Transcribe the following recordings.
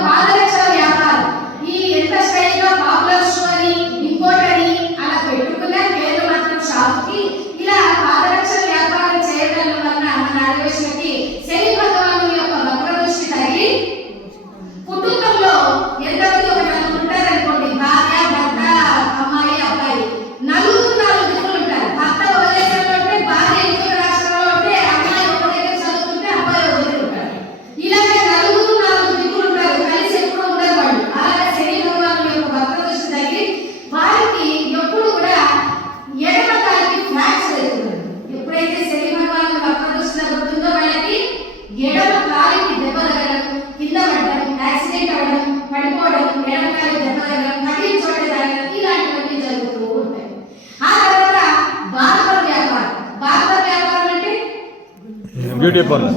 Padre. Accident అవ్వడం పడిపోవడం ఎడమకాలు దెబ్బతగడం మళ్ళీ చోట బ్యూటీ పార్లర్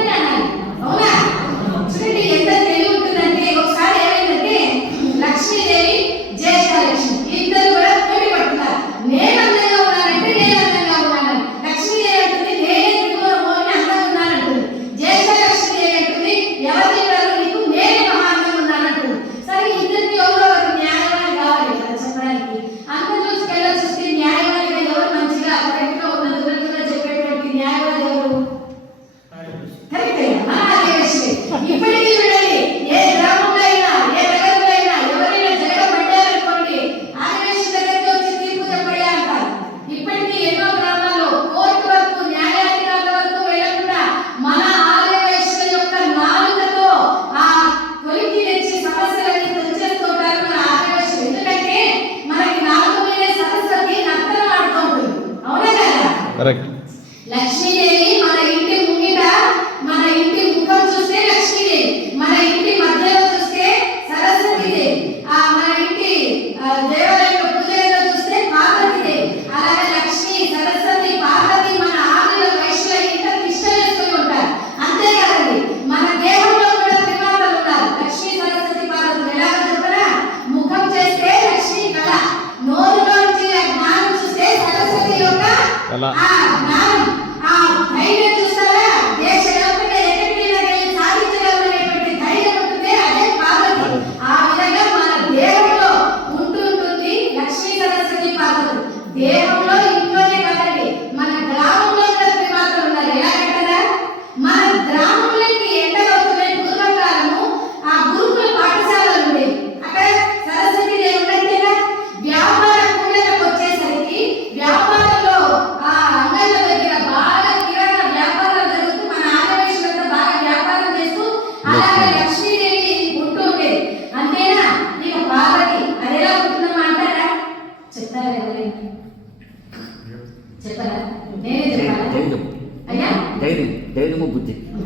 ಅಲ್ಲ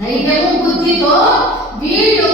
ధైర్యము బుద్ధితో వీళ్ళు